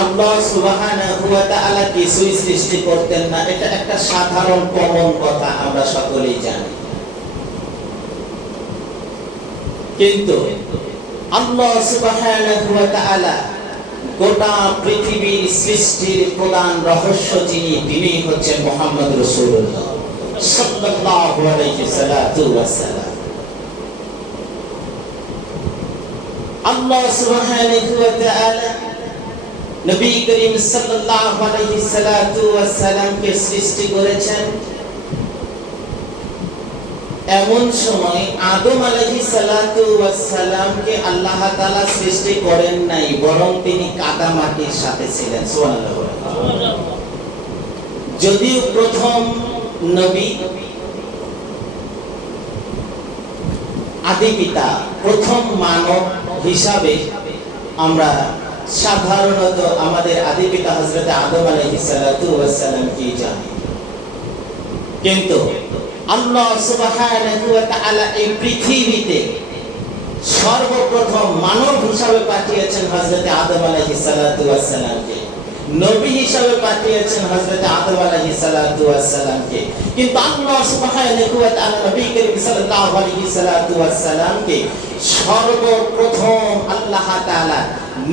আল্লাহ সুবহানাহু ওয়া তাআলা কিছুই সৃষ্টি করতেন না, এটা একটা সাধারণ কমন কথা, আমরা সকলেই জানি। কিন্তু আল্লাহ সুবহানাহু ওয়া তাআলা গোটা পৃথিবীর সৃষ্টির প্রধান রহস্য তিনি হচ্ছেন মুহাম্মদ রাসূলুল্লাহ সাল্লাল্লাহু আলাইহি ওয়াসাল্লাম। আল্লাহ সুবহানাহু ওয়া তাআলা নবী করিম সাল্লাল্লাহু আলাইহি ওয়াসাল্লামকে সৃষ্টি করেছেন এমন সময় আদম আলাইহিস সালামকে আল্লাহ তাআলা সৃষ্টি করেন নাই, বরং তিনি কাদা মাটির সাথে ছিলেন। সুবহানাল্লাহ। যদিও প্রথম নবী, আদি পিতা, প্রথম মানব হিসাবে আমরা সাধারণত আমাদের আদি পিতা হযরত আদম আলাইহিস সালামকে জানি, কিন্তু আল্লাহ সুবহানাহু ওয়া তাআলা এই পৃথিবীতে সর্বপ্রথম মানব হিসাবে পাঠিয়েছেন হযরত আদম আলাইহিস সালামকে, নবী হিসাবে পাঠিয়েছেন হযরত আদম আলাইহিস সালামকে। কিন্তু আল্লাহ সুবহানাহু ওয়া তাআলা নবী করিম সাল্লাল্লাহু আলাইহি সাল্লামকে সর্বপ্রথম আল্লাহ তাআলা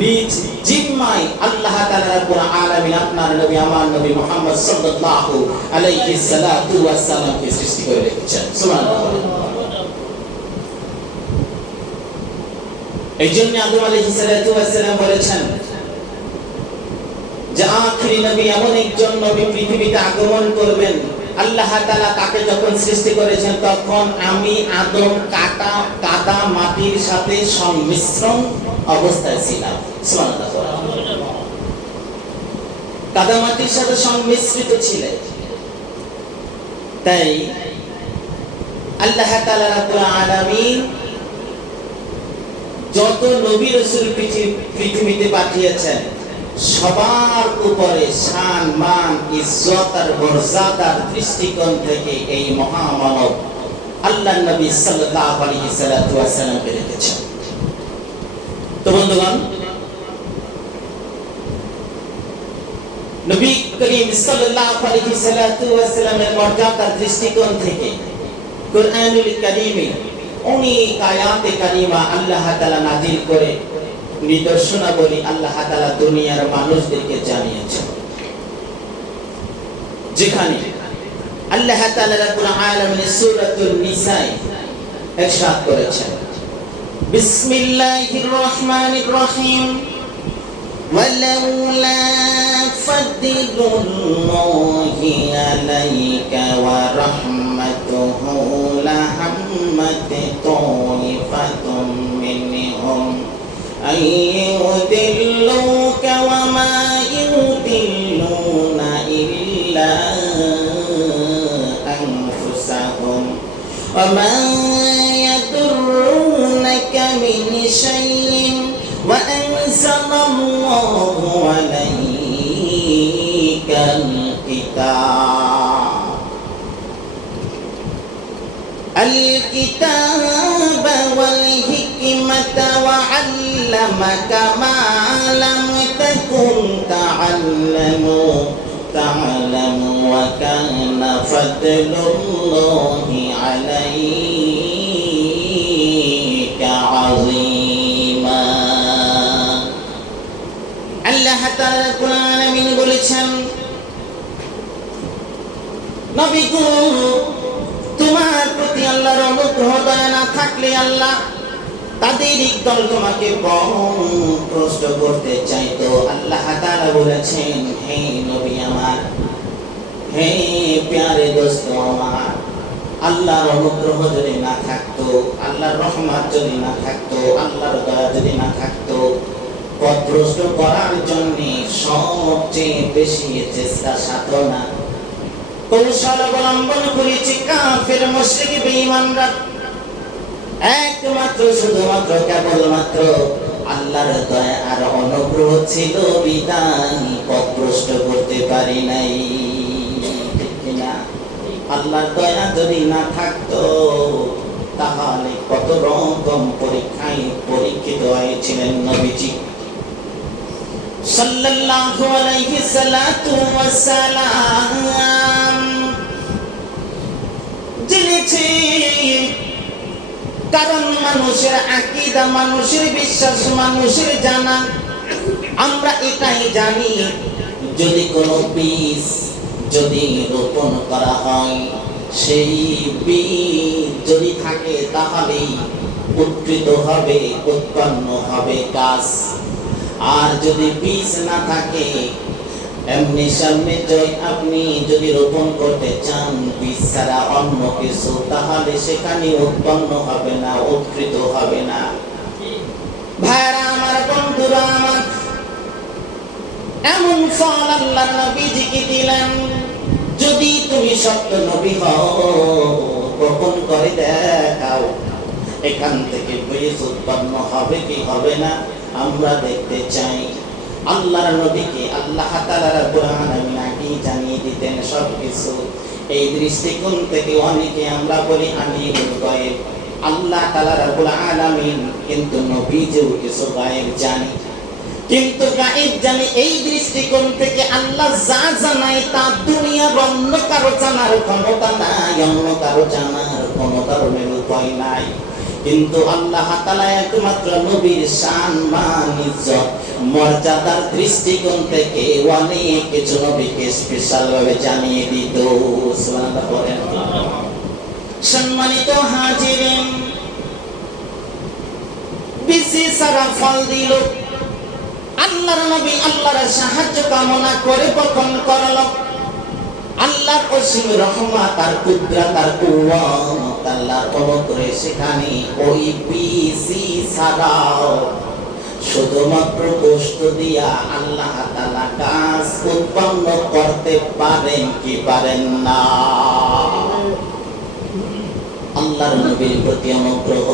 নিজ জিম্মায় আল্লাহ তাআলা রাব্বুল আলামিন আপনার নবী আমার নবী মুহাম্মদ সাল্লাল্লাহু আলাইহি সাল্লামকে সৃষ্টি করে রেখেছেন। সুবহানাল্লাহ। এইজন্য আদম আলাইহিস সালাম বলেছেন যে আখিরি নবী এমন একজন নবী পৃথিবীতে আগমন করবেন, আল্লাহ তাআলা তাকে যখন সৃষ্টি করেছেন তখন আমি আদম কাদা মাটির সাথে সংমিশ্রণ অবস্থায় ছিলাম। সুবহানাল্লাহ। কাদা মাটির সাথে সংমিশ্রিত ছিলেন, তাই আল্লাহ তাআলা রাব্বুল আলামিন যত নবী রাসূল পৃথিবীতে পাঠিয়েছেন সবার উপরে শান মান ইজ্জত আর মর্যাদার দৃষ্টিকোণ থেকে এই মহামানব আল্লাহর নবী সাল্লাল্লাহু আলাইহি ওয়াসাল্লামকে রেখেছেন। তো বন্ধুগণ, নবী করিম সাল্লাল্লাহু আলাইহি ওয়াসাল্লামের মর্যাদার দৃষ্টিকোণ থেকে কুরআনুল কারীমে অনেক আয়াতে কারিমা আল্লাহ তাআলা নাযিল করে নিদর্শনাবলী আল্লাহ তাআলা দুনিয়ার মানুষদেরকে জানিয়েছেন, যেখানে আল্লাহ তাআলা রাব্বুল আলামিন সূরাতুন নিসা ইরশাদ করেছেন, বিসমিল্লাহির রহমানির রহিম, ওয়ালাউলা ফাদলুল্লাহি আলাইকা ওয়া রাহমাতুহু লাহাম্মাত তাইফাতুম মিনহুম أيضلوك وما يضلون إلا أنفسهم وما يضرونك من شيء وأنزل الله عليك الكتاب والحكمة وعلمك ما لم تكن تعلم وكان فضل الله عليك عظيما। আল্লাহ তাআলা কোরআনে আমিন বলেছেন, নবী গো, তোমার প্রতি আল্লাহর অনুগ্রহ দয়া না থাকলে আল্লাহ তাদের একদল তোমাকে প্রশ্ন করতে চাইতো। আল্লাহ তাআলা বলেছেন, হে নবী আমার, হে প্যারে দোস্ত আমার, আল্লাহর অনুগ্রহ যদি না থাকতো, আল্লাহর রহমত যদি না থাকতো, আল্লাহর দয়া যদি না থাকতো, পথভ্রষ্ট করার জন্য সবচেয়ে বেশি চেষ্টা সাধনা কৌশল অবলম্বন করেছে কাফের মুশরিক বেঈমানরা। একমাত্র শুধুমাত্র কেবলমাত্র আল্লাহর দয়া আর অনুগ্রহ ছিল বিধান পথভ্রষ্ট করতে পারি নাই, ঠিক কিনা? আল্লাহর দয়া যদি না থাকতো তাহলে কত রকম পরীক্ষায় পরীক্ষিত হয়েছিলেন নবীজি সাল্লাল্লাহু আলাইহি সাল্লাতু ওয়াসালাম জেনেছে, কারণ মানুষের আকীদা, মানুষের বিশ্বাস, মানুষের জানা, আমরা এটাই জানি, যদি কোনো বীজ যদি রোপণ করা হয়, সেই বীজ যদি থাকে তাহলেই উৎকৃত হবে, উৎপন্ন হবে গাছ। আর যদি বীজ না থাকে, এমনি সামনে আপনি যদি রোপণ করতে চান বীজ ছাড়া অন্য কিছু, তাহলে সেখানে উৎপন্ন হবে না, উৎকৃত হবে না। ভাইরা আমার, বন্ধুরা আমার, এমন ফল আল্লাহর নবীজিকে দিলেন, যদি তুমি সত্য নবী হও গোপন করে দেখাও, এখান থেকে বীজ উৎপন্ন হবে কি হবে না আমরা দেখতে চাই। আল্লাহর নবীকে আল্লাহ তাআলা রাব্বুল আলামিন আগেই জানিয়ে দিতেন সবকিছু। এই দৃষ্টিকোণ থেকে অনেকে আমরা বলি আলিমুল গায়ব, আল্লাহ তাআলা রাব্বুল আলামিন কিন্তু নবীজিও কিছু গায়েব জানি। কিন্তু গায়েব জানি এই দৃষ্টিকোণ থেকে আল্লাহ যা জানায় তা দুনিয়ার অন্য কারো জানার ক্ষমতা নাই, অন্য কারো জানার কোনো ধরনের উপায় নাই। কিন্তু আল্লাহ তাআলা একমাত্র নবীর শান, মান, ইজ্জত, মর্যাদার দৃষ্টিকোণ থেকে অনেক কিছু নবীকে স্পেশাল ভাবে জানিয়ে দিত। সুবহানাল্লাহ বলেন। সম্মানিত হাজিরিন, বিসি সারা ফল দিল, আল্লাহর নবী আল্লাহর সাহায্য কামনা করে বপন করলো। আল্লাহর অসীম রহমত আর কুদরত আর কুওয়াত, আল্লাহর অনুগ্রহে সেখানে ওই বিসি ছাড়াও শুধুমাত্র গোশত দিয়া আল্লাহ তাআলা গাছ উৎপন্ন করতে পারেন কি পারেন না? আল্লাহর নবীর প্রতি অনুগ্রহ।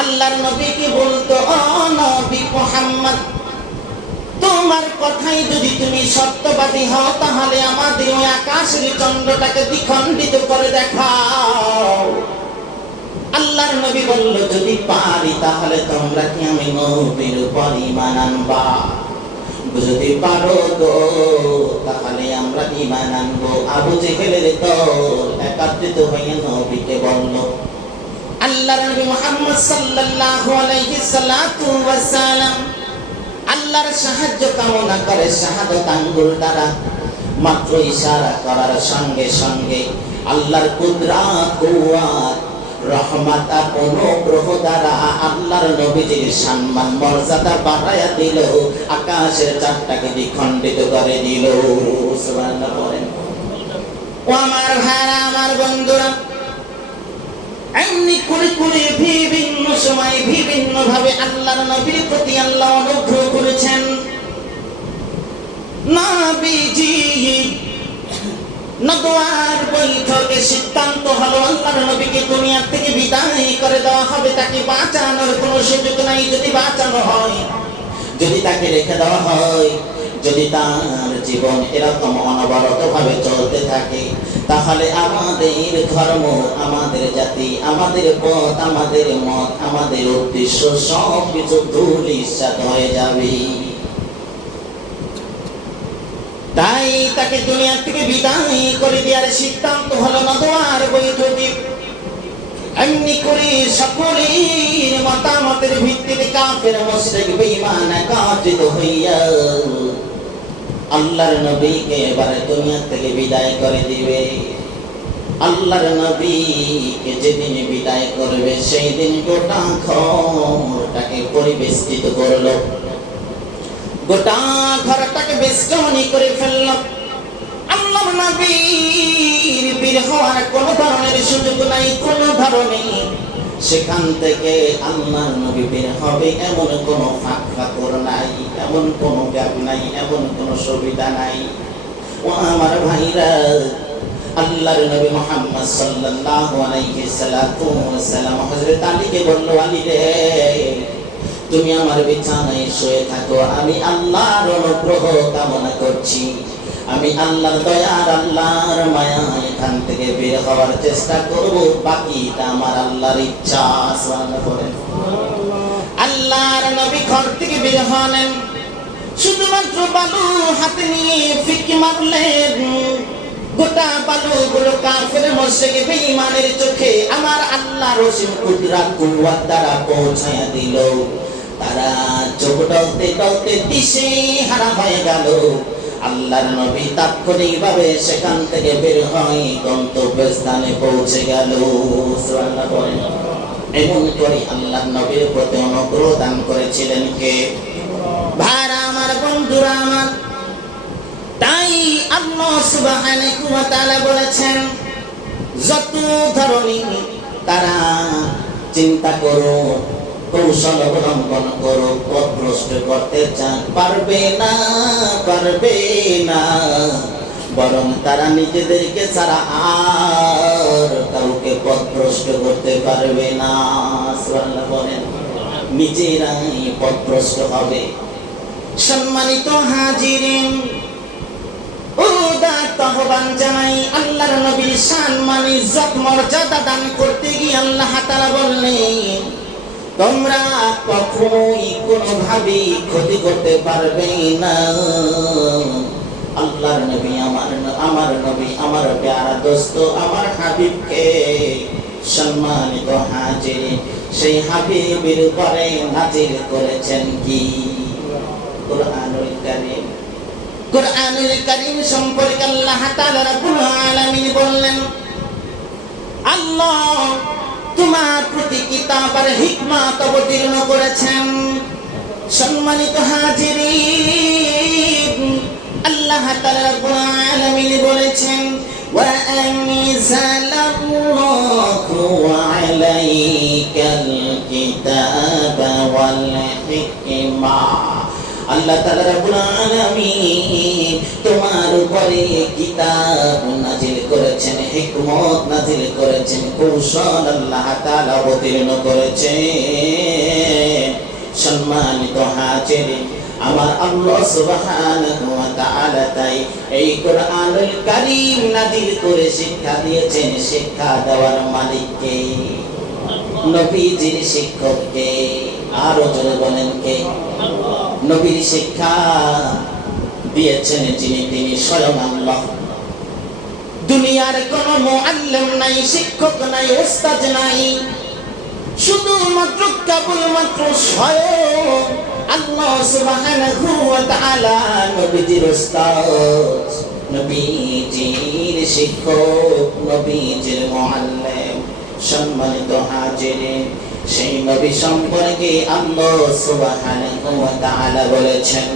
আল্লাহর নবী কি বলতো, ও নবী মুহাম্মদ, তোমার কথাই যদি তুমি সত্যবাদী হও তাহলে আমাদের ওই আকাশের চন্দ্রটাকে দ্বিখণ্ডিত করে দেখাও। আল্লাহর নবী বলল, যদি পারি তাহলে তোমরা কি আমি নবীর উপর ঈমান আনবা? যদি পারো তো তাহলে আমরা ঈমান আনবো। আবু জেহেলের দল একত্রিত হয়ে নবীকে বলল। আল্লাহর নবী মুহাম্মদ সাল্লাল্লাহু আলাইহি সাল্লাতু ওয়াসাল্লাম আল্লাহর সাহায্য কামনা করে শাহাদাত আঙ্গুল দ্বারা। মাত্র ইশারা করার সঙ্গে সঙ্গে আল্লাহর কুদরত, কুওয়াত, রহমত আর অনুগ্রহ দ্বারা আল্লাহর নবীজির সম্মান মর্যাদা বাড়ায়া দিল, আকাশের চাঁদটাকে দ্বিখণ্ডিত করে দিল। সুবহানাল্লাহ বলেন। ও আমার ভাইরা, আমার বন্ধুরা, এমনি করে করে বিভিন্ন সময় বিভিন্ন ভাবে আল্লাহর নবীর প্রতি আল্লাহ অনুগ্রহ করেছেন। নবীজি নবওয়ার বৈঠকে সিদ্ধান্ত হলো আল্লাহর নবীকে দুনিয়া থেকে বিদায় করে দেওয়া হবে, তাকে বাঁচানোর কোনো সুযোগ নাই। যদি বাঁচানো হয়, যদি তাকে রেখে দেওয়া হয়, যদি তার জীবন এরকম অনবরত ভাবে চলতে থাকে, তাহলে আমাদের ধর্ম, আমাদের জাতি, আমাদের পথ, আমাদের মত, আমাদের উদ্দেশ্য সব কিছু ধূলিসাৎ হয়ে যাবে। তাই তাকে দুনিয়া থেকে বিদায় করে দেওয়ার সিদ্ধান্ত হলো নবওয়ার বৈঠকে। এমনি করে সকলের মতামতের ভিত্তিতে কাফের, মুশরিক, বেঈমান একত্রিত হইয়া আল্লাহর নবীকে এবারে দুনিয়া থেকে বিদায় করে দিবে। আল্লাহর নবীকে যেদিন বিদায় করবে সেই দিন গোটা ঘরটাকে পরিবেষ্টিত করলো, গোটা ঘরটাকে বেষ্টনী করে ফেলল। আল্লাহর নবীর বের হওয়ার কোনো ধরনের সুযোগ নাই, কোনো ধরনের। সেখান থেকে আল্লাহর নবী বের হবে এমন কোনো ফাঁক ফাঁকর নাই, এমন কোনো গ্যাপ নাই, এমন কোনো সুবিধা নাই। ও আমার ভাইরা, আল্লাহর নবী মুহাম্মদ সাল্লাল্লাহু আলাইহি সাল্লাম হযরত আলীকে বলল, আলী রে, তুমি আমার বিছানায় শুয়ে থাকো, আমি আল্লাহর অনুগ্রহ কামনা করছি, আমি আল্লাহর দয়ার, আল্লাহর মায়া এখান থেকে বের হওয়ার চেষ্টা করব, বাকিটা আমার আল্লাহর ইচ্ছা। সুবহানাল্লাহ। আল্লাহর নবী ঘর থেকে বের হলেন। শুধুমাত্র বালু হাতে নিয়ে ফিকি মারলেন, গোটা বালুগুলো কাফের মুশরিক বেঈমানের চোখে আমার আল্লাহর অসীম কুদরত কুওয়াত দ্বারা পৌঁছায়া দিল। তারা চোখ ডলতে ডলতে দিশে হারা হয়ে গেল। আল্লাহর নবী তাৎক্ষণিকভাবে সেখান থেকে বের হয়ে গন্তব্যস্থানে পৌঁছে গেল। সুবহানাল্লাহ বলেন। এমন করে আল্লাহর নবীর প্রতি অনুগ্রহ দান করেছিলেন কে? ভাইরা আমার, বন্ধুরা আমার, তাই আল্লাহ সুবহানাহু ওয়া তাআলা বলেছেন, যত ধরনের তারা চিন্তা করো, কৌশল অবলম্বন করো, পথভ্রষ্ট করতে চান, পারবে না, পারবে না। বরং তারা নিজেদেরকে ছাড়া আর কাউকে পথভ্রষ্ট করতে পারবে না। সুবহানাল্লাহ বলেন। নিজেরাই পথভ্রষ্ট হবে। সম্মানিত হাজিরিন, আহ্বান জানাই আল্লাহর নবীর সম্মান ইজ্জত মর্যাদা দান করতে গিয়ে আল্লাহ তাআলা বললেন, তোমরা কখনোই কোনোভাবে ক্ষতি করতে পারবে না। আল্লাহর নবী আমার নবী, আমার প্যারা দোস্ত, আমার হাবিবকে, সম্মানিত হাজিরিন, সেই হাবিবের উপরে নাজিল করেছেন কি? কুরআনুল কারীম। কুরআনুল কারীম সম্পর্কে আল্লাহ তাআলা রাব্বুল আলামিন বললেন, আল্লাহ তোমার প্রতি কিতাব আর হিকমত অবতীর্ণ করেছেন। সম্মানিত হাজিরিন, আল্লাহ তাআলা রাব্বুল আলামিন বলেছেন, ওয়া আনজালাল্লাহু আলাইকাল কিতাবা ওয়াল হিকমা। আল্লাহ তাআলা রাব্বুল আলামিন তোমার উপরে কিতাব নাজিল করেছেন, হিকমত নাজিল করেছেন, কৌশল আল্লাহ তাআলা অবতীর্ণ করেছেন। সম্মানিত হাজিরিন, আমার আল্লাহ সুবহানাহু ওয়া তাআলা তাই এই কুরআনুল কারীম নাজিল করে শিক্ষা দিয়েছেন। শিক্ষা দেওয়ার মালিক কে? নবীজির শিক্ষক কে? আরো জোরে বলেন কে? নবীর শিক্ষা দিয়েছেন যিনি, তিনি স্বয়ং আল্লাহ। দুনিয়ার কোন মুআল্লিম নাই, শিক্ষক নাই, উস্তাদ নাই, শুধুমাত্র কেবলমাত্র স্বয়ং আল্লাহ সুবহানাহু ওয়া তাআলা নবীজির উস্তাদ, নবীজির শিক্ষক, নবীজির মুআল্লিম। সম্মানিত হাজিরিন, সেই নবী সম্পর্কে আল্লাহ সুবহানাহু ওয়া তাআলা বলেছেন,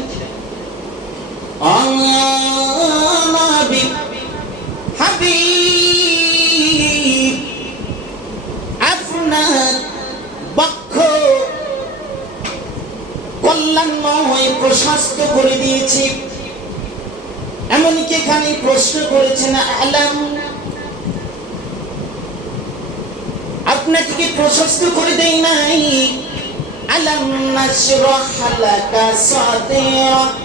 নবী হাবিব আপনার বক্ষ কল্যাণময় প্রশস্ত করে দিয়েছি। এমনকি এখানে প্রশ্ন করেছেন, আলাম আপনাকে কি প্রশস্ত করে দেই নাই? আলাম নাশরাহ লাকা সাদরাক।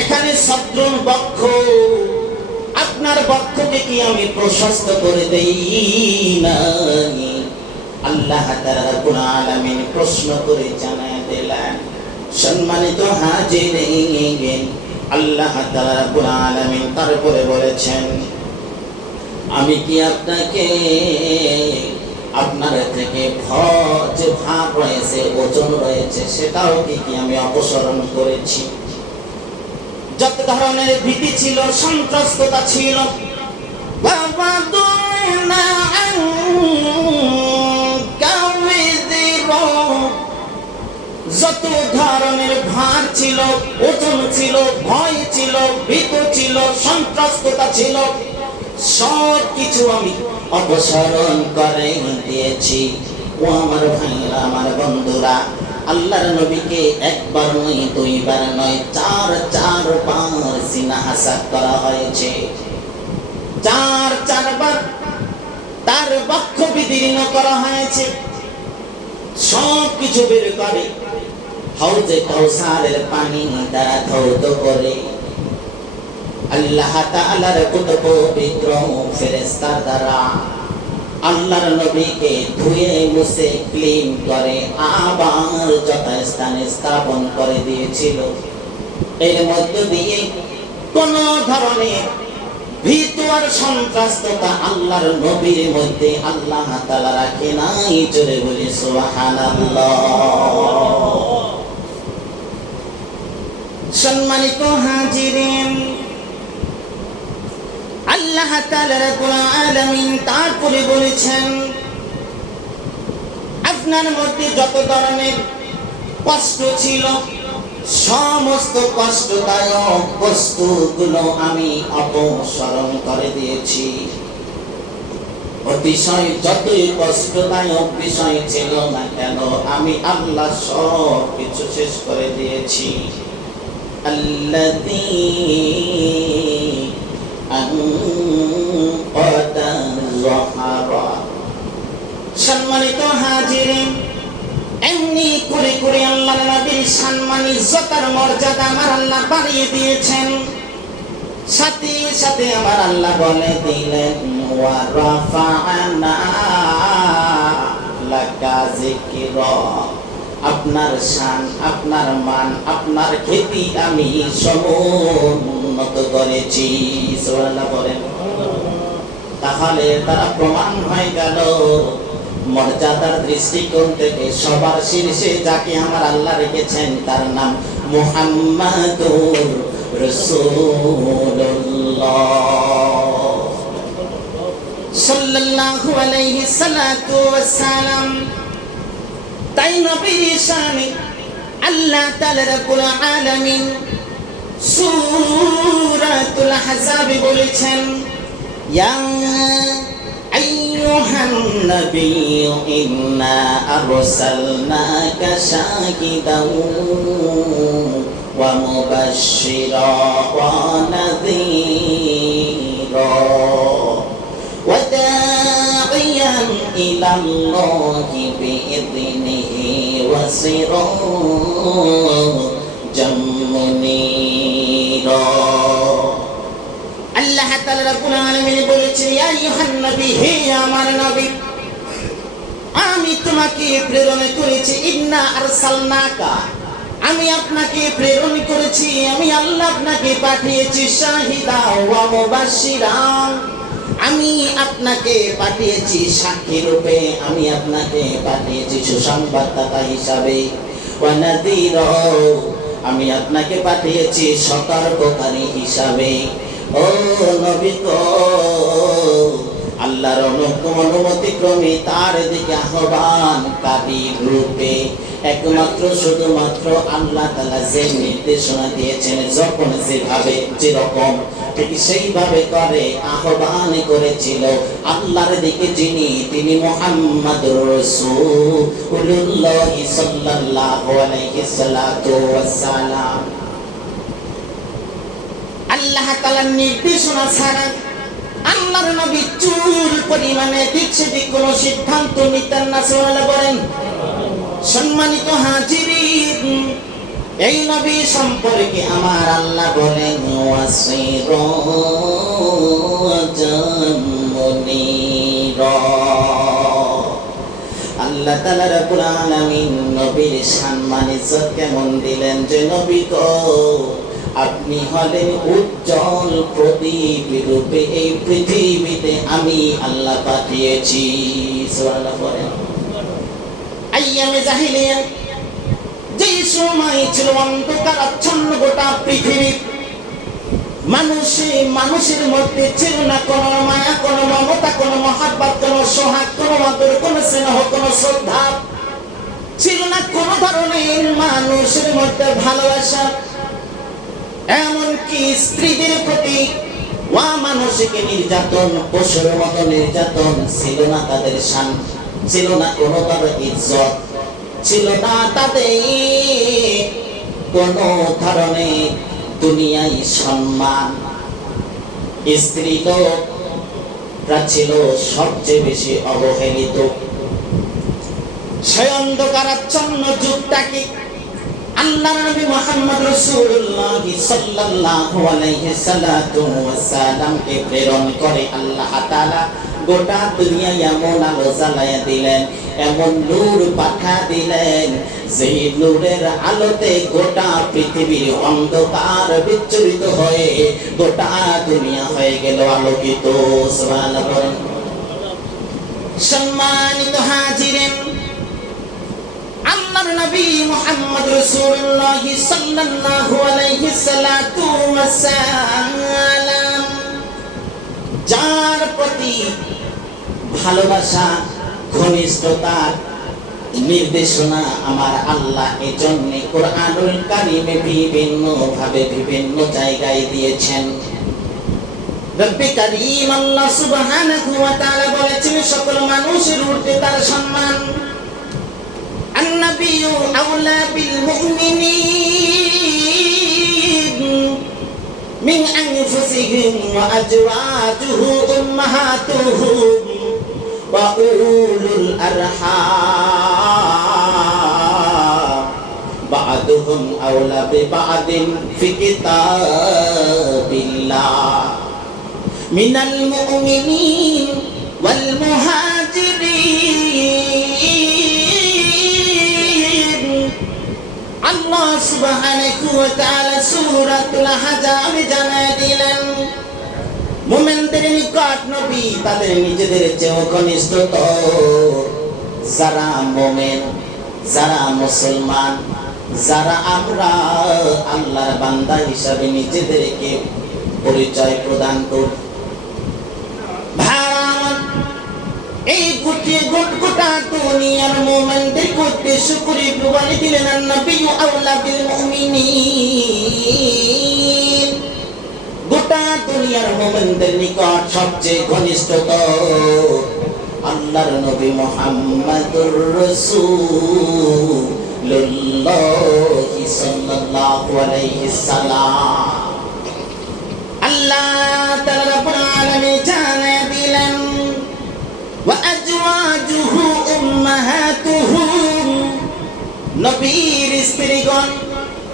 এখানে সাদরুল বক্ষ, আপনার বক্ষকে কি আমি প্রশস্ত করে দেই নাই? আল্লাহ তাআলা রাব্বুল আলামিন প্রশ্ন করে জানায় দিলেন। সম্মানিত হাজিরিন, আল্লাহ তাআলা রাব্বুল আলামিন তারপরে বলেছেন, আমি কি আপনাকে আপনার থেকে যে ভার রয়েছে, ওজন রয়েছে, সেটাও কি আমি অপসারণ করেছি? যত ধরনের ভীতি ছিল, সন্ত্রস্ততা ছিল, যত ধরনের ভার ছিল, ওজন ছিল, ভয় ছিল, ভীত ছিল, সন্ত্রস্ততা ছিল, সব কিছু আমি অপসারণ করে দিয়েছি। ও আমার ভাইরা, আমার বন্ধুরা, আল্লাহর নবীকে একবার নয়, দুইবার নয়, চারবার সিনা হাসাত করা হয়েছে। চারবার তার বক্ষ বিদীর্ণ করা হয়েছে। সব কিছু বের করে হাউজে কাউসারের পানি দ্বারা ধৌত করে আল্লাহ তাআলার কত পবিত্র ফেরেশতা দ্বারা আল্লাহর নবীকে ধুয়ে মুছে ক্লিন করে আবার যথাস্থানে স্থাপন করে দিয়েছিল। এর মধ্য দিয়ে কোন ধরনের ভীত আর সন্ত্রাস্ততা আল্লাহর নবীর মধ্যে আল্লাহ তাআলা রাখে নাই। জোরে বলি সুবহানাল্লাহ। সম্মানিত হাজিরিন, আল্লাহ তাআলা রব্বুল আলামিন তারপরে বলেছেন, আপনার মধ্যে যত ধরনের কষ্ট ছিল সমস্ত কষ্টদায়ক বস্তুগুলো আমি অপসারণ করে দিয়েছি। অতিশয় যতই কষ্টদায়ক বিষয় ছিল না কেন আমি আল্লাহ সব কিছু শেষ করে দিয়েছি। আল্লাযী আনকাদা যাহরা। সম্মানিত হাজিরিন, এমনি করে করে আল্লাহর নবীর সম্মান ইজ্জত আর মর্যাদা আমার আল্লাহ বাড়িয়ে দিয়েছেন। সাথে সাথে আমার আল্লাহ বলে দিলেন, ওয়া রাফা'না লাকা যিকরা। আপনার শান, আপনার মান, আপনার খ্যাতি আমি সমুন্নত করেছি। সুবহানাল্লাহ বলেন। তাহলে তারা প্রমাণ হয়ে গেল মর্যাদার দৃষ্টিকোণ থেকে সবার শীর্ষে যাকে আমার আল্লাহ রেখেছেন তার নাম মুহাম্মাদুর রাসূলুল্লাহ সাল্লাল্লাহু আলাইহি সাল্লাতু ওয়াসসালাম। তাই নবীর শানে আল্লাহ তাআলা রব্বুল আলামিন সূরাতুল আহজাব বলেছেন, ইয়া أيها النبي إنا أرسلناك شاهدا ومبشرا ونذيرا وداعيا إلى الله بإذنه وسراجا منيرا। আল্লাহ তাআলা রাব্বুল আলামিন বলেছেন, ইয়া আইয়ুহান নবী, হে আমার নবী, আমি তোমাকে প্রেরণ করেছি। ইন্না আরসালনাকা, আমি আপনাকে প্রেরণ করেছি, আমি আল্লাহ আপনাকে পাঠিয়েছি। শাহিদা ওয়া মুবাশশিরা, আমি আপনাকে পাঠিয়েছি সাক্ষী রূপে, আমি আপনাকে পাঠিয়েছি সুসংবাদদাতা হিসাবে। ওয়া নাযীরা, আমি আপনাকে পাঠিয়েছি সতর্ককারী হিসাবে। ও নবী গো, আল্লাহর অনুমতি ক্রমে তার দিকে আহ্বানকারী রূপে একমাত্র শুধুমাত্র আল্লাহ তাআলা যে নির্দেশনা দিয়েছেন, যখন যেভাবে যেরকম ঠিক সেইভাবে করে আহ্বান করেছিল আল্লাহর দিকে যিনি, তিনি মুহাম্মাদুর রাসূলুল্লাহ সাল্লাল্লাহু আলাইহি ওয়াসাল্লাম। আল্লাহ তাআলার নির্দেশনা ছাড়া আল্লাহর নবী চুল পরিমাণে দিক সেদিক কোনো সিদ্ধান্ত নিতেন না। সুবহানাল্লাহ বলেন। সম্মানিত হাজিরিন, এই নবী সম্পর্কে আমার আল্লাহ বলেন, ওয়াসিরাজাম মুনীরা। আল্লাহ তাআলা রাব্বুল আলামিন নবীর সম্মান ইজ্জত কেমন দিলেন যে, নবী গো, আপনি হলেন উজ্জ্বল প্রদীপ রূপে এই পৃথিবীতে আমি আল্লাহ পাঠিয়েছি। সুবহানাল্লাহ বলেন। আইয়ামে জাহিলিয়া, যে সময় ছিল অন্ধকারাচ্ছন্ন গোটা পৃথিবী, মানুষের মধ্যে ছিল না কোনো মায়া, কোনো মমতা, কোনো মহাব্বত, কোনো সোহাগ, কোনো আদর, কোনো স্নেহ, কোনো শ্রদ্ধা, ছিল না কোনো ধরনের মানুষের মধ্যে ভালোবাসা। এমনকি স্ত্রীদের প্রতি মানুষকে নির্যাতন, পশুর মতো নির্যাতন, ছিল না তাদের শান, ছিল না কোনো ধরনের ইজ্জত, ছিল না তাদের কোনো ধরনের দুনিয়ায় সম্মান। স্ত্রী লোকরা ছিল সবচেয়ে বেশি অবহেলিত। সেই অন্ধকারাচ্ছন্ন যুগটাকে আল্লাহর নবী মুহাম্মদ রাসূলুল্লাহ সাল্লাল্লাহু আলাইহি ওয়াসাল্লামকে প্রেরণ করে আল্লাহ তাআলা গোটা দুনিয়া এমন আলো জ্বালাইয়া দিলেন, এমন নূর পাঠা দিলেন, যেই নূরের আলোতে গোটা পৃথিবীর অন্ধকার বিচ্ছুরিত হয়ে গোটা দুনিয়া হয়ে গেল আলোকিত। সুবহানাল্লাহ বলেন। সম্মানিত হাজিরিন, আল্লাহর নবী মুহাম্মদ রাসূলুল্লাহ সাল্লাল্লাহু আলাইহি সাল্লাতু ওয়াসাল্লাম যার প্রতি ভালোবাসা, ঘনিষ্ঠতার নির্দেশনা আমার আল্লাহ এজন্য কোরআনুল কারীমে বিভিন্ন ভাবে বিভিন্ন জায়গায় দিয়েছেন। রব্বে কারীম আল্লাহ সুবহানাহু ওয়া তাআলা বলেছেন, সকল মানুষের ঊর্ধ্বে তার সম্মান। النبي أولى بالمؤمنين من أنفسهم وأزواجه أمهاتهم وأولو الأرحام بعضهم أولى ببعض في كتاب الله من المؤمنين والمهاجرين আল্লাহ সুবহানাহু ওয়া তাআলা সূরাতুল আহজাবে জানায় দিলেন, মুমিনদের নিকট নবী তাদের নিজেদের চেয়েও ঘনিষ্ঠতর। যারা মুমিন, যারা মুসলমান, যারা আমরা আল্লাহর বান্দা হিসাবে নিজেদেরকে পরিচয় প্রদান করি, এই গোটা দুনিয়ার মুমিনদের উদ্দেশ্য করে বলে দিলেন, নবী আউলা বিল মুমিনিন, গোটা দুনিয়ার মুমিনদের নিকট সবচেয়ে ঘনিষ্ঠতর আল্লাহর নবী মুহাম্মদুর রাসূলুল্লাহ সাল্লাল্লাহু আলাইহি সাল্লাম। আল্লাহ তাআলা রাব্বুল আলামিন জানায় দিলেন, وأزواجه أمهاتهم নবীর স্ত্রীগণ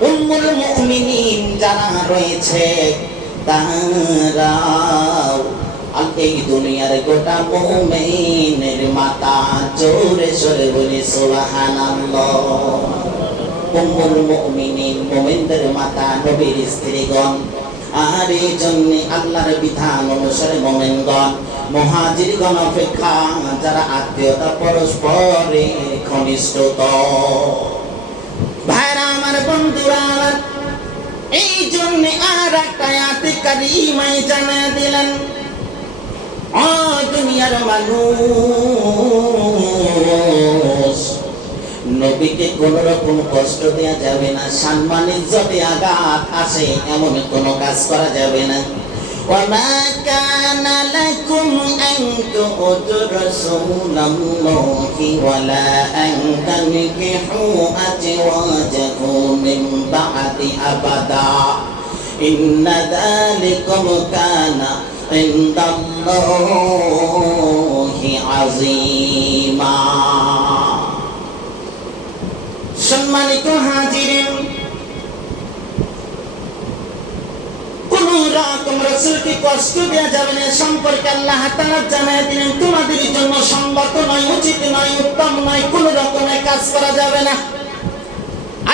উম্মুল মুমিনিন যারা রয়েছে তারাও এই দুনিয়ার গোটা মুমিনের মাতা। জোরে সরে বলি সুবহানাল্লাহ। উম্মুল মুমিনিন মুমিনদের মাতা, নবীর স্ত্রীগণ। আর এই জন্য আল্লাহর বিধান অনুসারে মুমিনগণ মুহাজিরগণ অপেক্ষা যারা আত্মীয়তা পরস্পরের ঘনিষ্ঠতর। ভাইরা আমার, বন্ধুরা আমার, এই জন্য আর একটা আয়াতে কারিমায় জানায় দিলেন, ও দুনিয়ার মানুষ, নবীকে কোন রকম কষ্ট দেয়া যাবে না, সম্মান ইজ্জতে আঘাত আসে এমন কোন কাজ করা যাবে না। وما كان لكم أن تؤذوا رسول الله ولا أن تنكحوا أزواجه من بعد أبدا إن ذلكم كان عند الله عظيما। সম্মানিত হাজিরিন, কোন রকম রাসূলকে কষ্ট দেয়া যাবে না সম্পর্কে আল্লাহ তাআলা জানায় দিলেন, তোমাদের জন্য সম্মত নয়, উচিত নয়, উত্তম নয়, কোন রকমের কাজ করা যাবে না।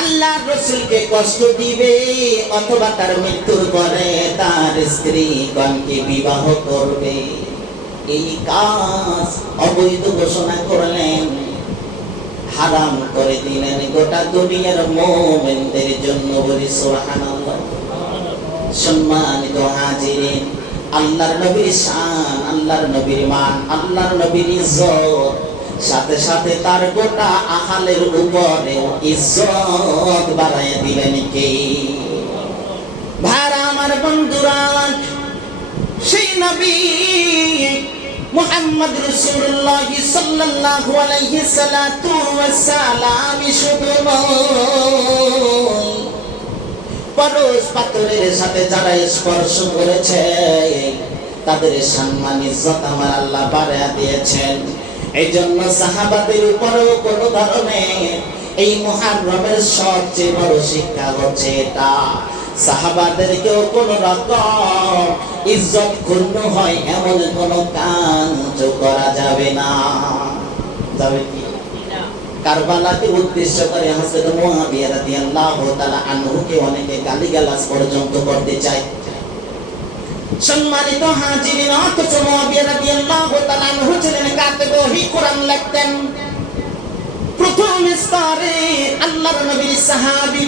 আল্লাহ রাসূলকে কষ্ট দিবে অথবা তার মৃত্যুর পরে তার স্ত্রীগণকে বিবাহ করবে, এই কাজ অবৈধ ঘোষণা করলেন, হারাম করে দিলেন গোটা দুনিয়ার মুমিনদের জন্য। বলি সুবহানাল্লাহ। সম্মানিত হাজিরিন, আল্লাহর নবীর শান, আল্লাহর নবীর মান, আল্লাহর নবীর ইজ্জত, সাথে সাথে তার গোটা আহালের উপরে ইজ্জত বাড়াইয়া দিলেন কে? ভাইরা আমার, বন্ধুরা, সেই নবী মুহাম্মদ রাসূলুল্লাহ সাল্লাল্লাহু আলাইহি সাল্লাতু ওয়াসাল্লাম শুধু পরশ পাথরের সাথে যারা স্পর্শ করেছে তাদের সম্মান ইজ্জত আমার আল্লাহ বাড়ায়া দিয়েছেন। এই জন্য সাহাবাদের উপরেও কোনো ধরনের এই মুহররমের সবচেয়ে বড় শিক্ষা হচ্ছে এটা সাহাবাদেরকেও কোন রকম ইজ্জত ক্ষুণ্ণ হয় এমন কোন কাজ করা যাবে না। যাবে কি? কারবালাকে উদ্দেশ্য করে হযরত মুআবিয়া রাদিয়াল্লাহু তাআলা আনহুকে অনেকে গালিগালাজ পর্যন্ত করতে চায়। সম্মানিত হাজিরিন, অথচ মুআবিয়া রাদিয়াল্লাহু তাআলা আনহু ছিলেন কাতিবে ওহী, কোরআন লিখতেন। প্রথম স্তরে আল্লাহর নবীর সাহাবী,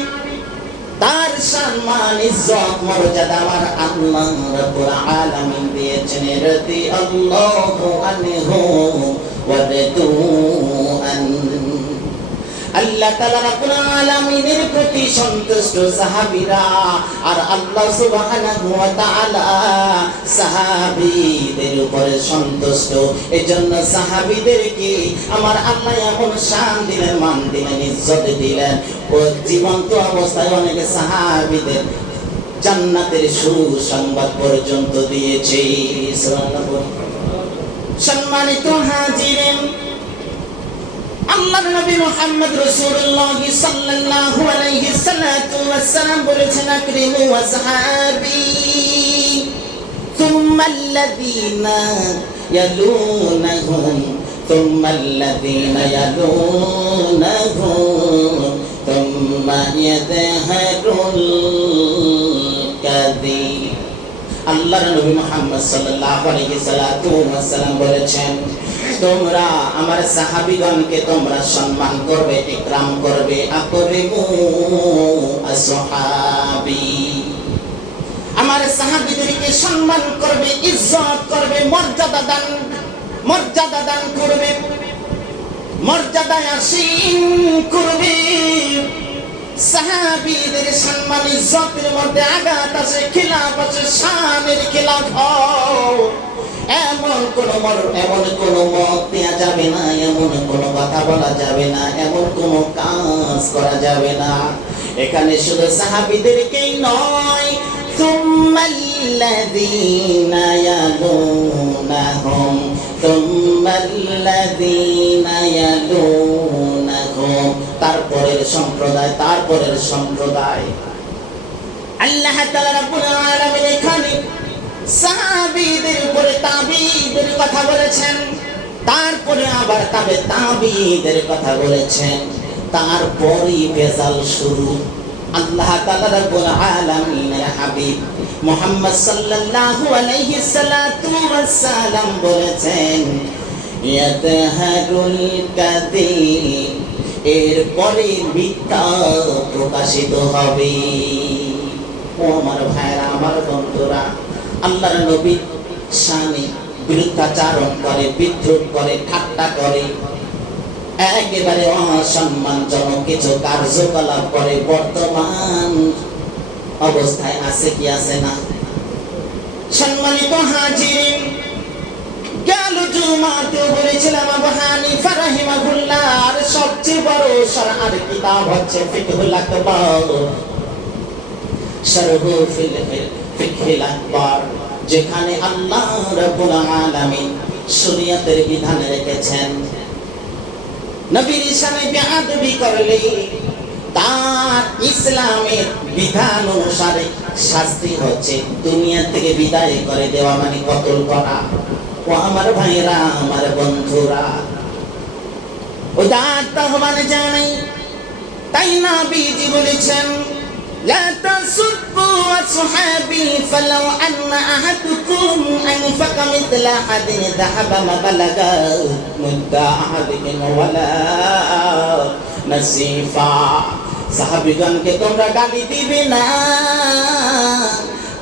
তার সম্মান ইজ্জত মর্যাদা আমার আল্লাহ রাব্বুল আলামিন দিয়েছেন। রাদিয়াল্লাহু আনহু ওয়া রাদু আন। আল্লাহ তাআলা রাব্বুল আলামিনের প্রতি সন্তুষ্ট সাহাবীরা, আর আল্লাহ সুবহানাহু ওয়া তাআলা সাহাবীদের উপরে সন্তুষ্ট। এজন্য সাহাবীদেরকে আমার আল্লাহ এমন শান দিলেন, মান দিলেন, ইজ্জত দিলেন। ও জীবন্ত অবস্থায় অনেক সাহাবীদের জান্নাতের সুসংবাদ পর্যন্ত দিয়েছে। সম্মানিত হাজিরিন, আল্লাহর নবী মুহাম্মদ রাসূলুল্লাহ সাল্লাল্লাহু আলাইহি ওয়াসাল্লাম বলেছেন, আকরিমু আসহাবি থুম্মা আল্লাযীনা ইয়ালুনাহুম থুম্মা আল্লাযীনা ইয়ালুনাহুম থুম্মা ইয়াযহারুল কাযিব। আল্লাহর নবী মুহাম্মদ সাল্লাল্লাহু আলাইহি ওয়াসাল্লাম বলেছেন, তোমরা আমার সাহাবীগণকে তোমরা সম্মান করবে, ইকরাম করবে। আকরিমু আসহাবি, আমার সাহাবীদেরকে সম্মান করবে, ইজ্জত করবে, মর্যাদা দান করবে, মর্যাদায় আসীন করবে। সাহাবীদের সম্মান ইজ্জতের মধ্যে আঘাত আছে, খিলাফ আছে, শানের খিলাফ। এমন কোন মত দেওয়া যাবে না, এমন কোন কথা বলা যাবে না, এমন কোন কাজ করা যাবে না। এখানে শুধু সাহাবীদেরকেই নয়, সুম্মাল্লাযীনা ইয়ালুনাহুম সুম্মাল্লাযীনা ইয়ালুনাহুম, তারপরের সম্প্রদায়। আল্লাহ তাআলা রাব্বুল আলামিন এখানে সাহাবীদের উপরে তাবিঈদের কথা বলেছেন, তারপরে আবার তাবিঈদের কথা বলেছেন, তারপরই ভেজাল শুরু। আল্লাহ তাআলা রাব্বুল আলামিনের হাবিব মুহাম্মদ সাল্লাল্লাহু আলাইহি ওয়াসাল্লাম বলেছেন, ইয়াতহারুল কাযিব, এরপরে মিথ্যা প্রকাশিত হবে। ও আমার ভাইরা, আমার বন্ধুরা, আল্লাহর নবীর শানে বিরুদ্ধাচারণ করে, বিদ্রুপ করে, ঠাট্টা করে, একেবারে অসম্মানজনক কিছু কার্যকলাপ করে বর্তমান অবস্থায় আছে কি আছে না? সম্মানিত হাজিরিন, গেল জুমাতে বলেছিলাম আবু হানিফা রাহিমাহুল্লাহর সবচেয়ে বড় শরআর কিতাব হচ্ছে ফিকহুল আকবার, শারহু ফিকহুল আকবার, যেখানে আল্লাহ রাব্বুল আলামিন শরীয়তের বিধান রেখেছেন। নবীর সামনে বেয়াদবি করলে তার ইসলামের বিধান অনুসারে শাস্তি হচ্ছে দুনিয়া থেকে বিদায় করে দেওয়া, মানে কতল করা। ও আমার ভাইরা, আমার বন্ধুরা, ও আহ্বান জানাই, তাই নবীজি বলেছেন, লা তাসুব্বু আসহাবি ফালাউ আন্না আহাদুকুম আনফাকা মিথলা আহাদিন যাহাবা মা বালাগা মুদ্দা আহাদিকুম ওয়ালা নাসিফা। সাহাবীগণকে তোমরা গালি দিবে না,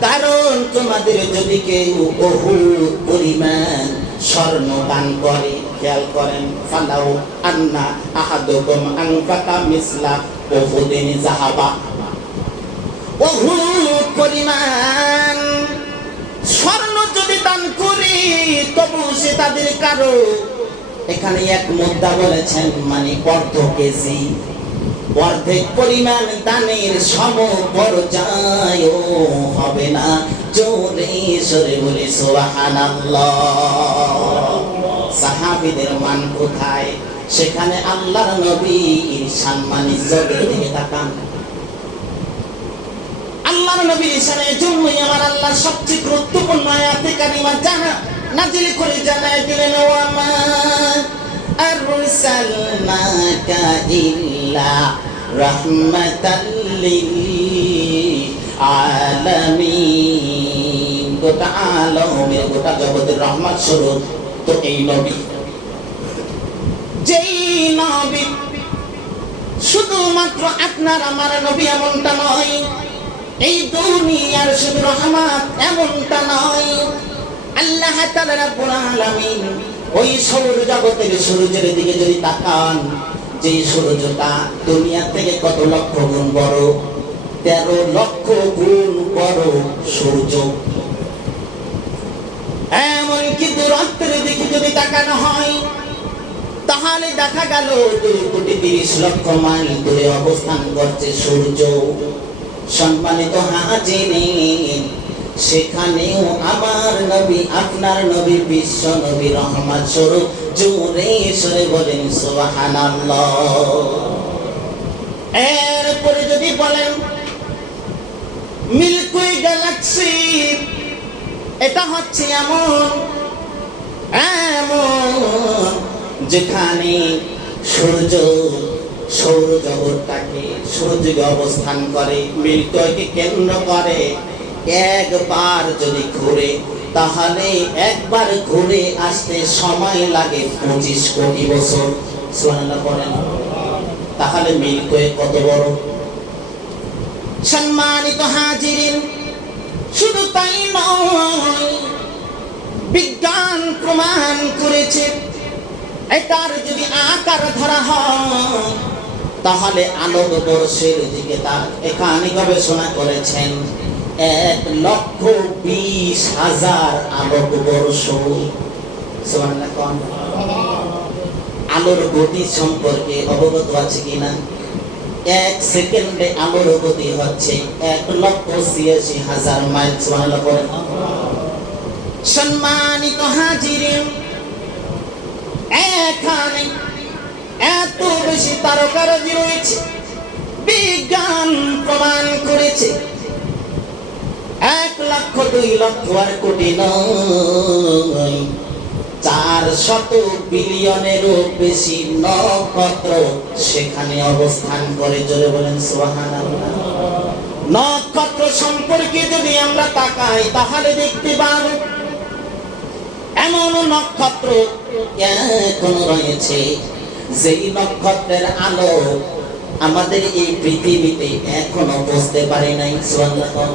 কারণ তোমাদের যদি কেউ উহুদ পরিমাণ স্বর্ণ দান করে, খেয়াল করেন, ফালাউ আন্না আহাদুকুম আনফাকা মিসলা উহুদিন যাহাবা, উহুদ পরিমাণ স্বর্ণ যদি দান করি তবু সে তাদের কারো, এখানে এক মুদ্রা বলেছেন, মানে অর্ধ কেজি, অর্ধেক পরিমাণ দানের সমপর্যায়ও হবে না। জোরে সরে বলি সুবহানাল্লাহ। সাহাবীদের মান কোথায়? সেখানে আল্লাহর নবীর সম্মান ইজ্জতের দিকে তাকান। আল্লাহর নবীর শানের জন্যই আমার আল্লাহ সবচেয়ে গুরুত্বপূর্ণ আয়াতে কারিমা নাজিল করে জানায় দিলেন, ওয়া মা আরসালনাকা ইল্লা রাহমাতাল লিল আলামিন। গোটা আলমের, গোটা জগতের রহমত স্বরূপ তো এই নবী। যেই নবী শুধুমাত্র আপনার আমার নবী এমনটা নয়, এই দুনিয়ার শুধু রহমত এমনটা নয়। আল্লাহ তাআলা রাব্বুল আলামিন ওই সৌর জগতের সূর্যের দিকে যদি তাকান, যে সূর্যটা দুনিয়া থেকে কত লক্ষ গুণ বড়, 13 লক্ষ গুণ বড় সূর্য। এমনকি দূরত্বের দিকে যদি তাকানো হয়, তাহলে দেখা গেল 2,30,00,000 মাইল দূরে অবস্থান করছে সূর্য। সম্মানিত হাজিরিন, সেখানেও আমার নবী, আপনার নবী, বিশ্ব নবী রহমত স্বরূপ জোরে সরে বলেন সুবহানাল্লাহ। এরপরে যদি বলেন মিল্কি ওয়ে গ্যালাক্সি, এটা হচ্ছে এমন যেখানে সূর্য সৌরজগৎটাকে সূর্যকে অবস্থান করে, মিল্কি ওয়েকে কেন্দ্র করে। একবার যদি ঘুরে, তাহলে একবার ঘুরে আসতে সময় লাগে 25 কোটি বছর। সুবহানাল্লাহ বলেন। তাহলে মিল্কি ওয়ে কত বড়। সম্মানিত হাজিরিন, শুধু তাই নয়, বিজ্ঞান প্রমাণ করেছে এটার যদি আকার ধরা হয়, তাহলে আলোকবর্ষের দিকে তার এখানে গবেষণা করেছেন 1,20,000 আলোকবর্ষ। আলোর গতি সম্পর্কে অবগত আছে কিনা? 1 সেকেন্ডে আলোর গতি হচ্ছে 1,86,000 মাইল। সম্মানিত হাজিরিন, এখানে এত বেশি তারকারাজি রয়েছে, বিজ্ঞান প্রমাণ করেছে 1 লক্ষ 2 লক্ষ আর কোটি নয়, 400 বিলিয়নেরও বেশি নক্ষত্র সেখানে অবস্থান করে। জোরে বলেন সুবহানাল্লাহ। নক্ষত্র সম্পর্কে যদি আমরা তাকাই, তাহলে দেখতে পাবো এমন নক্ষত্র এখনো রয়েছে যেই নক্ষত্রের আলো আমাদের এই পৃথিবীতে এখনো বুঝতে পারে নাই। সুবহানাল্লাহ।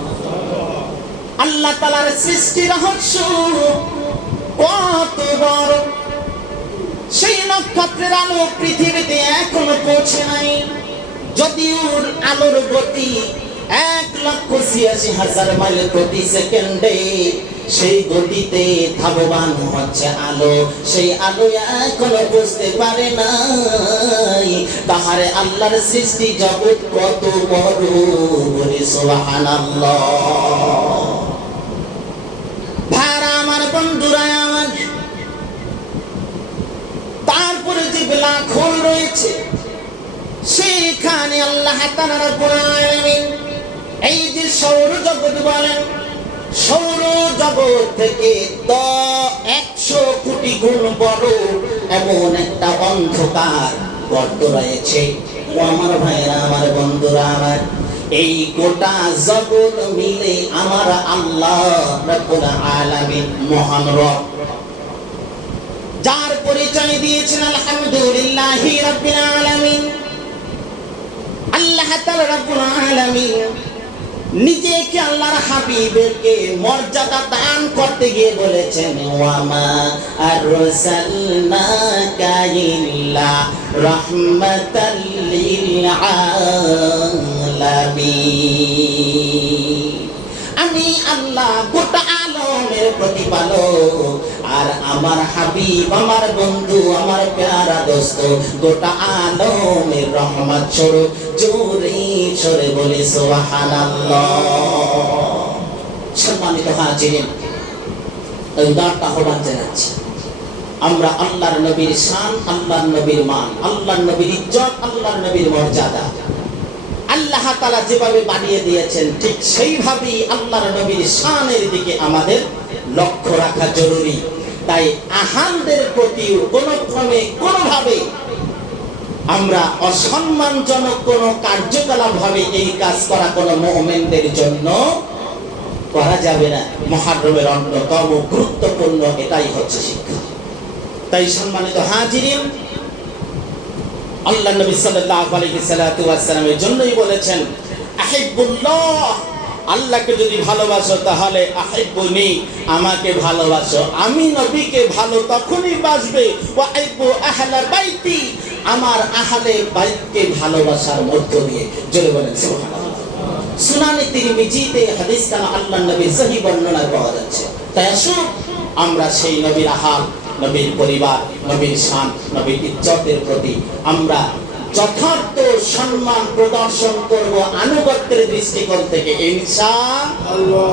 আল্লাহ তাআলার সৃষ্টি রহস্য কত বড়, সেই নক্ষত্রের আলো পৃথিবীতে এখনো পৌঁছে নাই। যদিও আলোর গতি 1,86,000 মাইল প্রতি সেকেন্ডে, সেই গতিতে ধাবমান হচ্ছে আলো। সেই আলো এখনো বুঝতে পারে নাই তাহারে আল্লাহর সৃষ্টি জগৎ কত বড়। বলি সুবহানাল্লাহ। ভাইরা আমার, বন্ধুরা আমার, তারপরে যে ব্ল্যাক হোল রয়েছে, সেখানে আল্লাহ তাআলা রাব্বুল আলামিন এই যে সৌরজগৎ বলেন, সৌরজগৎ থেকে 100 কোটি গুণ বড় এমন একটা অন্ধকার গর্ত রয়েছে। আমার ভাইরা আমার, বন্ধুরা আমার, এই গোটা জগৎ মিলে আমার আল্লাহ রাব্বুল আলামিন মহান রব, যার পরিচয় দিয়েছেন আলহামদুলিল্লাহি রাব্বিল আলামিন। আল্লাহ তাআলা রাব্বুল আলামিন নিজেকে আল্লাহর হাবিবকে মর্যাদা দান করতে গিয়ে বলেছেন, ওয়া মা আরসালনাকা ইল্লা রাহমাতাল লিল আলামিন। আমি আল্লাহ গোটা আলমের প্রতিপালক, আর আমার হাবিব, আমার বন্ধু, আমার প্যারা দোস্ত গোটা আলমের রহমত স্বরূপ। জোরে সরে বলি সুবহানাল্লাহ। সম্মানিত হাজিরিন, উদারতা আহ্বান জানাচ্ছি, আমরা আল্লাহর নবীর শান, আল্লাহর নবীর মান, আল্লাহর নবীর ইজ্জত, আল্লাহর নবীর মর্যাদা আল্লাহ তাআলা যেভাবে বানিয়ে দিয়েছেন ঠিক সেইভাবেই আল্লাহর নবীর শানের দিকে আমাদের লক্ষ্য রাখা জরুরি। তাই আহালদের প্রতি কোনো ক্রমে কোনোভাবে আমরা অসম্মানজনক কোনো কার্যকলাপ ভাবে এই কাজ করা কোনো মুমিনদের জন্য করা যাবে না। মুহররমের অন্যতম গুরুত্বপূর্ণ এটাই হচ্ছে শিক্ষা। তাই সম্মানিত হাজিরিন, আল্লাহ নবী সাল্লাল্লাহু আলাইহি ওয়াসাল্লামের জন্যই বলেছেন আহিব্বুল্লাহ, আল্লাহকে যদি ভালোবাসো তাহলে আহিব্বুনি, আমাকে ভালোবাসো। আমি নবীকে ভালো তখনই বাসবে ওয়া আহিব্বু আহলা বাইতি, আমার আহলে বাইতকে ভালোবাসার মধ্য দিয়ে। জোরে বলেন সুবহানাল্লাহ। সুনানে তিরমিজিতে হাদিসটা আল্লাহর নবীর সহিহ বর্ণনা পাওয়া যাচ্ছে। তাই আসুন আমরা সেই নবীর আহাল, নবীর পরিবার, নবীর শান, নবীর ইজ্জতের প্রতি আমরা যথার্থ সম্মান প্রদর্শন করব আনুগত্যের দৃষ্টিকোণ থেকে ইনশাআল্লাহ।